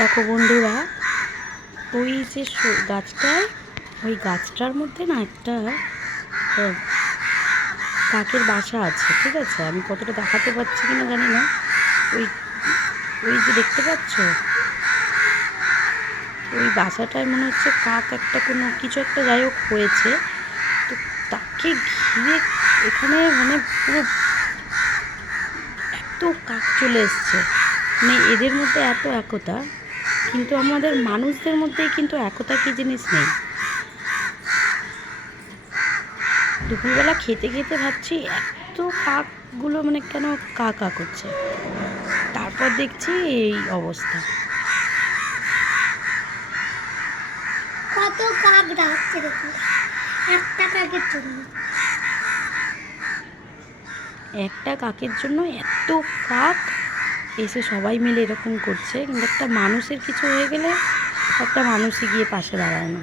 দেখো বন্ধুরা, ওই যে গাছটায়, ওই গাছটার মধ্যে না একটা কাকের বাসা আছে। ঠিক আছে, আমি কতটা দেখাতে পারছি কিনা জানি না। ওই ওই যে দেখতে পাচ্ছ, ওই বাসাটায় মনে হচ্ছে কাক একটা কোনো কিছু একটা যাই হোক হয়েছে। তো তাকে ঘিরে এখানে মানে পুরো এত কাক চলে এসছে, মানে এদের মধ্যে এত একতা, কিন্তু আমাদের মানুষদের মধ্যেই কিন্তু একতা কি জিনিস নেই। দুপুরবেলা খেতে খেতে ভাবছি এত কাকগুলো মানে কেন কা কা করছে, তারপর দেখছি এই অবস্থা। কত কাক ডাকছে দেখুন, একটা কাকের জন্য। একটা কাকের জন্য এত কাক এসে সবাই মিলে এরকম করছে, কিন্তু একটা মানুষের কিছু হয়ে গেলে একটা মানুষই গিয়ে পাশে দাঁড়ায় না।